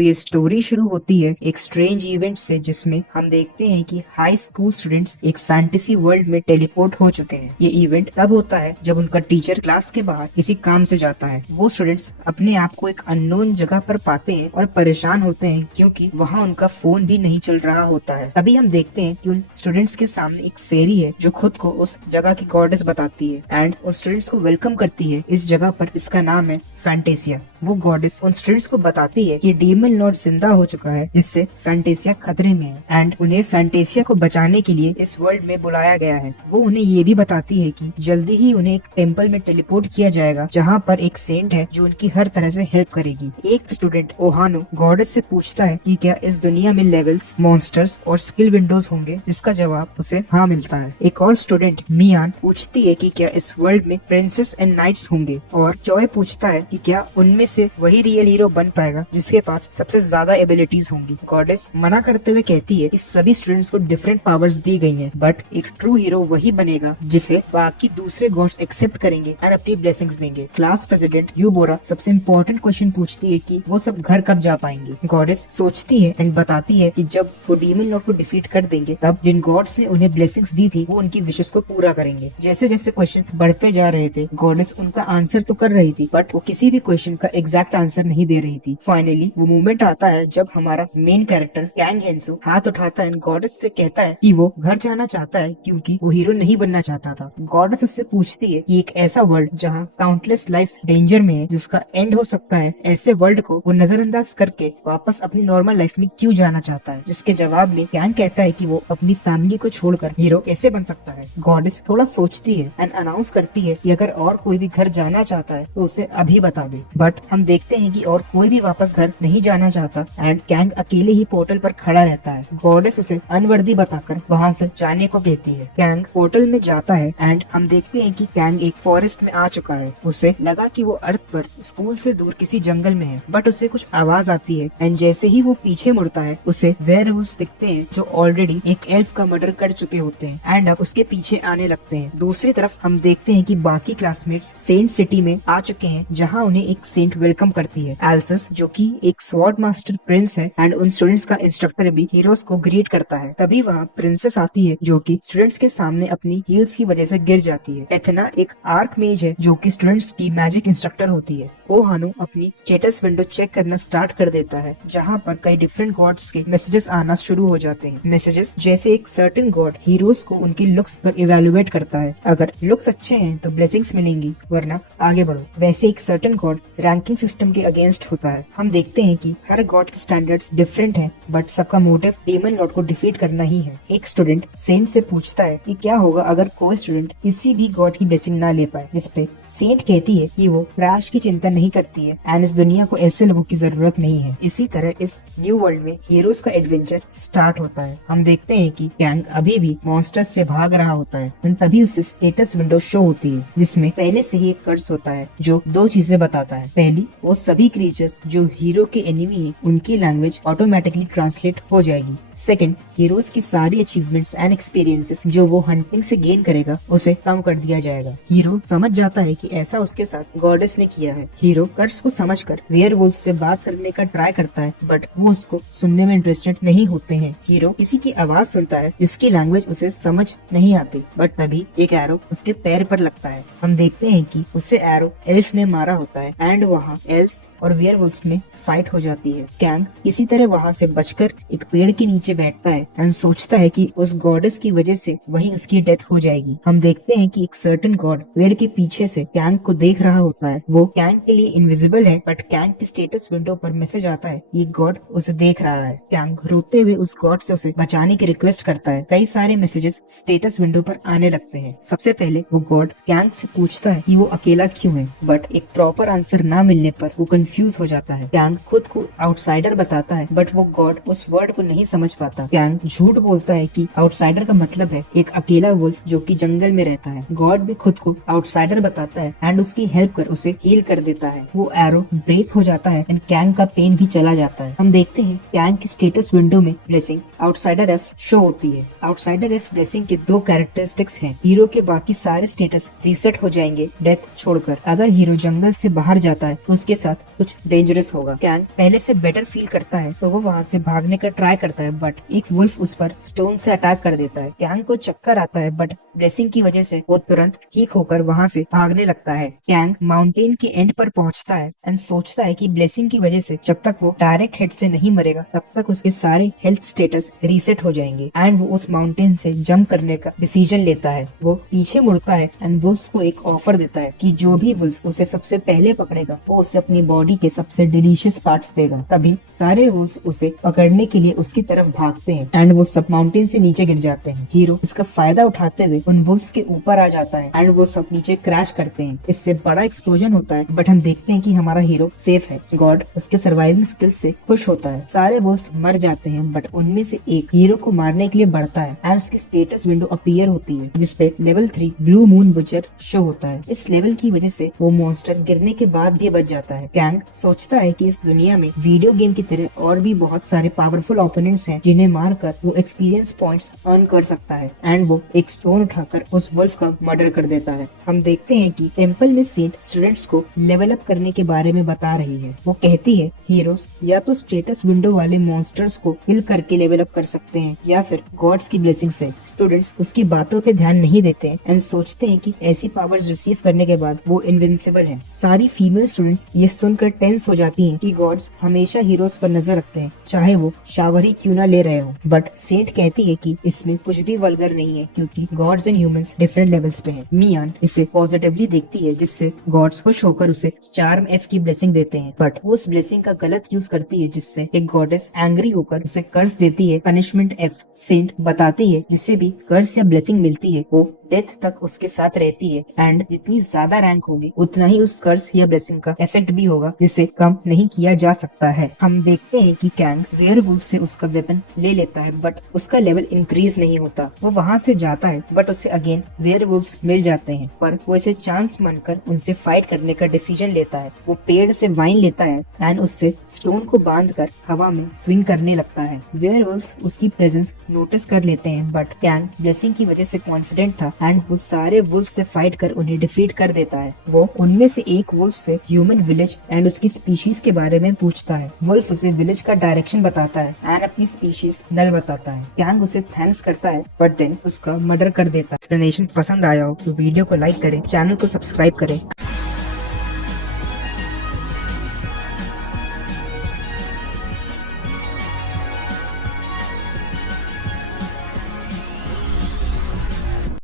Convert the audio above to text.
तो ये स्टोरी शुरू होती है एक स्ट्रेंज इवेंट से, जिसमें हम देखते हैं कि हाई स्कूल स्टूडेंट्स एक फैंटेसी वर्ल्ड में टेलीपोर्ट हो चुके हैं। ये इवेंट तब होता है जब उनका टीचर क्लास के बाहर किसी काम से जाता है। वो स्टूडेंट्स अपने आप को एक अननोन जगह पर पाते हैं और परेशान होते हैं क्योंकि वहाँ उनका फोन भी नहीं चल रहा होता है। तभी हम देखते हैं कि उन स्टूडेंट्स के सामने एक फेरी है जो खुद को उस जगह की गॉडेस बताती है एंड उन स्टूडेंट्स को वेलकम करती है इस जगह पर। इसका नाम है फैंटेसिया। वो गॉडेस उन स्टूडेंट्स को बताती है कि डीमन लॉर्ड जिंदा हो चुका है, जिससे फैंटेसिया खतरे में है एंड उन्हें फैंटेसिया को बचाने के लिए इस वर्ल्ड में बुलाया गया है। वो उन्हें ये भी बताती है कि जल्दी ही उन्हें एक टेम्पल में टेलीपोर्ट किया जाएगा जहाँ पर एक सेंट है जो उनकी हर तरह से हेल्प करेगी। एक स्टूडेंट ओहानो गॉडेस से पूछता है कि क्या इस दुनिया में लेवल्स, मॉन्स्टर्स और स्किल विंडोज होंगे, जिसका जवाब उसे हाँ मिलता है। एक और स्टूडेंट मियान पूछती है कि क्या इस वर्ल्ड में प्रिंसेस एंड नाइट्स होंगे, और चॉय पूछता है कि क्या उनमें से वही रियल हीरो बन पाएगा जिसके पास सबसे ज्यादा एबिलिटीज होंगी। गॉडेस मना करते हुए कहती है इस सभी स्टूडेंट्स को डिफरेंट पावर्स दी गई हैं, बट एक ट्रू हीरो वही बनेगा जिसे बाकी दूसरे गॉड्स एक्सेप्ट करेंगे और अपनी ब्लेसिंग्स देंगे। क्लास प्रेसिडेंट यूबोरा सबसे इम्पोर्टेंट क्वेश्चन पूछती है कि वो सब घर कब जा पाएंगे। गॉडेस सोचती है एंड बताती है कि जब वो डीमन लॉर्ड को डिफीट कर देंगे तब जिन गॉड्स ने उन्हें ब्लेसिंग्स दी थी वो उनकी विशेस को पूरा करेंगे। जैसे जैसे क्वेश्चंस बढ़ते जा रहे थे, गॉडेस उनका आंसर तो कर रही थी बट वो किसी भी क्वेश्चन का एग्जैक्ट आंसर नहीं दे रही थी। फाइनली वो मोमेंट आता है जब हमारा मेन कैरेक्टर कैंग हेंसो हाथ उठाता है, गॉडेस से कहता है कि वो घर जाना चाहता है क्योंकि वो हीरो नहीं बनना चाहता था। गॉडेस उससे पूछती है कि एक ऐसा वर्ल्ड जहाँ काउंटलेस लाइफ्स डेंजर में है, जिसका एंड हो सकता है, ऐसे वर्ल्ड को वो नजरअंदाज करके वापस अपनी नॉर्मल लाइफ में क्यों जाना चाहता है। जिसके जवाब में कैंग कहता है कि वो अपनी फैमिली को छोड़कर हीरो कैसे बन सकता है। गॉडेस थोड़ा सोचती है एंड अनाउंस करती है कि अगर और कोई भी घर जाना चाहता है तो उसे अभी बता दे। बट हम देखते हैं कि और कोई भी वापस घर नहीं जाना चाहता एंड कैंग अकेले ही पोर्टल पर खड़ा रहता है। गॉडेस उसे अनवर्दी बताकर वहाँ से जाने को कहती है। कैंग पोर्टल में जाता है एंड हम देखते हैं कि कैंग एक फॉरेस्ट में आ चुका है। उसे लगा कि वो अर्थ पर स्कूल से दूर किसी जंगल में है, बट उसे कुछ आवाज आती है एंड जैसे ही वो पीछे मुड़ता है उसे वेयरवुल्व्स दिखते हैं जो ऑलरेडी एक एल्फ का मर्डर कर चुके होते हैं एंड अब उसके पीछे आने लगते हैं। दूसरी तरफ हम देखते हैं कि बाकी क्लासमेट्स सेंट सिटी में आ चुके हैं जहाँ उन्हें एक सेंट वेलकम करती है, एल्सस, जो कि एक स्वॉर्ड मास्टर प्रिंस है एंड उन स्टूडेंट्स का इंस्ट्रक्टर भी हीरोज को ग्रीट करता है। तभी वहाँ प्रिंसेस आती है जो कि स्टूडेंट्स के सामने अपनी हील्स की वजह से गिर जाती है। एथेना एक आर्क मेज है जो कि स्टूडेंट्स की मैजिक इंस्ट्रक्टर होती है। ओहानो अपनी स्टेटस विंडो चेक करना स्टार्ट कर देता है जहाँ पर कई डिफरेंट गॉड्स के मैसेजेस आना शुरू हो जाते हैं। मैसेजेस जैसे एक सर्टेन गॉड हीरोज को उनके लुक्स पर इवेलुएट करता है, अगर लुक्स अच्छे हैं तो ब्लेसिंग्स मिलेंगी वरना आगे बढ़ो। वैसे एक सर्टेन गॉड रैंकिंग सिस्टम के अगेंस्ट होता है। हम देखते हैं कि हर गॉड के स्टैंडर्ड्स डिफरेंट हैं बट सबका मोटिव डीमन लॉर्ड को डिफीट करना ही है। एक स्टूडेंट सेंट से पूछता है कि क्या होगा अगर कोई स्टूडेंट किसी भी गॉड की ब्लेसिंग ना ले पाए, जिसपे सेंट कहती है कि वो क्रैश की चिंता नहीं करती है एंड इस दुनिया को ऐसे लोगों की जरूरत नहीं है। इसी तरह इस न्यू वर्ल्ड में हीरोज का एडवेंचर स्टार्ट होता है। हम देखते हैं कि कैंग अभी भी मॉन्स्टर्स से भाग रहा होता है। तभी उसे स्टेटस विंडो शो होती है जिसमें पहले से ही एक कर्स होता है जो दो चीजें बताता है। पहली, वो सभी क्रीचर्स जो हीरो के एनिमी है उनकी लैंग्वेज ऑटोमेटिकली ट्रांसलेट हो जाएगी। सेकंड, हीरोज की सारी अचीवमेंट्स एंड एक्सपीरियंसेस जो वो हंटिंग से गेन करेगा उसे कम कर दिया जाएगा। हीरो समझ जाता है कि ऐसा उसके साथ गॉडेस ने किया है। हीरो कर्स को समझकर वेयरवुल्फ से बात करने का ट्राई करता है बट वो उसको सुनने में इंटरेस्टेड नहीं होते हैं। हीरो किसी की आवाज सुनता है जिसकी लैंग्वेज उसे समझ नहीं आती, बट तभी एक एरो उसके पैर पर लगता है। हम देखते हैं कि उससे एरो एल्फ ने मारा होता है एंड वहाँ एल्फ और वेयरवुल्फ में फाइट हो जाती है। कैंग इसी तरह वहाँ से बचकर एक पेड़ के नीचे बैठता है एंड सोचता है कि उस गॉडेस की वजह से वहीं उसकी डेथ हो जाएगी। हम देखते हैं कि एक सर्टेन गॉड पेड़ के पीछे से कैंग को देख रहा होता है। वो कैंग के लिए इनविजिबल है बट कैंग के स्टेटस विंडो पर मैसेज आता है ये गॉड उसे देख रहा है। कैंग रोते हुए उस गॉड से उसे बचाने की रिक्वेस्ट करता है। कई सारे मैसेजेस स्टेटस विंडो पर आने लगते हैं। सबसे पहले वो गॉड कैंग से पूछता है कि वो अकेला क्यों है, बट एक प्रॉपर आंसर ना मिलने पर वो कंफ्यूज हो जाता है। कैंग खुद को आउटसाइडर बताता है बट वो गॉड उस वर्ड को नहीं समझ पाता। कैंग झूठ बोलता है कि आउटसाइडर का मतलब है एक अकेला वुल्फ जो कि जंगल में रहता है। गॉड भी खुद को आउटसाइडर बताता है एंड उसकी हेल्प कर उसे हील कर देता होता है। वो एरो ब्रेक हो जाता है एंड कैंग का पेन भी चला जाता है। हम देखते हैं कैंग की स्टेटस विंडो में ब्लेसिंग आउटसाइडर एफ शो होती है। आउटसाइडर एफ ब्लेसिंग के दो कैरेक्टरिस्टिक्स हैं। हीरो के बाकी सारे स्टेटस रीसेट हो जाएंगे डेथ छोड़कर। अगर हीरो जंगल से बाहर जाता है तो उसके साथ कुछ डेंजरस होगा। कैंग पहले से बेटर फील करता है तो वो वहाँ से भागने का ट्राई करता है, बट एक वुल्फ उस पर स्टोन से अटैक कर देता है। कैंग को चक्कर आता है, बट ब्लेसिंग की वजह से वो तुरंत ठीक होकर वहाँ से भागने लगता है। कैंग माउंटेन के एंड पर पहुँचता है एंड सोचता है कि ब्लेसिंग की वजह से जब तक वो डायरेक्ट हेड से नहीं मरेगा तब तक उसके सारे हेल्थ स्टेटस रीसेट हो जाएंगे एंड वो उस माउंटेन से जंप करने का डिसीजन लेता है। वो पीछे मुड़ता है एंड वुल्फ को एक ऑफर देता है कि जो भी वुल्फ उसे सबसे पहले पकड़ेगा वो उसे अपनी बॉडी के सबसे डिलीशियस पार्ट्स देगा। तभी सारे वुल्फ उसे पकड़ने के लिए उसकी तरफ भागते हैं एंड वो सब माउंटेन से नीचे गिर जाते हैं। हीरो इसका फायदा उठाते हुए उन वुल्फ के ऊपर आ जाता है एंड वो सब नीचे क्रैश करते हैं। इससे बड़ा एक्सप्लोजन होता है, बट हम देखते हैं कि हमारा हीरो सेफ है। गॉड उसके सर्वाइविंग स्किल्स से खुश होता है। सारे वुल्फ मर जाते हैं, बट उनमें से एक हीरो को मारने के लिए बढ़ता है एंड उसकी स्टेटस विंडो अपीयर होती है जिसपे level 3 blue moon butcher show होता है। इस लेवल की वजह से वो मॉन्स्टर गिरने के बाद भी बच जाता है। कैंग सोचता है कि इस दुनिया में वीडियो गेम की तरह और भी बहुत सारे पावरफुल ओपोनेंट्स हैं जिन्हें मारकर वो एक्सपीरियंस पॉइंट्स अर्न कर सकता है एंड वो एक स्टोन उठाकर उस वुल्फ का मर्डर कर देता है। हम देखते हैं कि टेम्पल में सेंट स्टूडेंट्स को लेवल अप करने के बारे में बता रही है। वो कहती है हीरोज या तो स्टेटस विंडो वाले मॉन्स्टर्स को किल करके लेवल अप कर सकते हैं या फिर गॉड्स की ब्लेसिंग से। स्टूडेंट्स उसकी बातों पे ध्यान नहीं देते हैं एंड सोचते हैं कि ऐसी पावर्स रिसीव करने के बाद वो इनविंसिबल हैं। सारी फीमेल स्टूडेंट्स ये सुनकर टेंस हो जाती हैं कि गॉड्स हमेशा हीरोज पर नजर रखते हैं चाहे वो शावर ही क्यों ना ले रहे हो। बट सेंट कहती है कि इसमें कुछ भी वल्गर नहीं है क्योंकि gods and humans different levels पे हैं। मियान इसे पॉजिटिवली देखती है जिससे गॉड्स खुश होकर उसे चार्म एफ की ब्लेसिंग देते हैं, बट वो उस ब्लेसिंग का गलत यूज करती है जिससे एक गॉडेस एंग्री होकर उसे कर्स देती है पनिशमेंट एफ। सेंट बताती है जिससे भी कर्स या ब्लेसिंग मिलती है वो डेथ तक उसके साथ रहती है एंड जितनी ज्यादा रैंक होगी उतना ही उस कर्स या ब्लेसिंग का इफेक्ट भी होगा जिसे कम नहीं किया जा सकता है। हम देखते हैं कि कैंग वेयरवुल्फ से उसका वेपन ले लेता है, बट उसका लेवल इंक्रीज नहीं होता। वो वहाँ से जाता है बट उसे अगेन वेयरवुल्फ्स मिल जाते हैं, पर वो इसे चांस मानकर उनसे फाइट करने का डिसीजन लेता है। वो पेड़ से वाइन लेता है एंड उससे स्टोन को बांधकर हवा में स्विंग करने लगता है। वेयरवुल्फ्स उसकी प्रेजेंस नोटिस कर लेते हैं, बट कैंग ब्लेसिंग की वजह से कॉन्फिडेंट था एंड वो सारे वुल्फ से फाइट कर उन्हें डिफीट कर देता है। वो उनमें से एक वुल्फ से ह्यूमन विलेज एंड उसकी स्पीशीज के बारे में पूछता है। वुल्फ उसे विलेज का डायरेक्शन बताता है एंड अपनी स्पीशीज नल बताता है। कैंग उसे थैंक्स करता है बट देन उसका मर्डर कर देता है। एक्सप्लेनेशन पसंद आया हो तो वीडियो को लाइक करें, चैनल को सब्सक्राइब करें।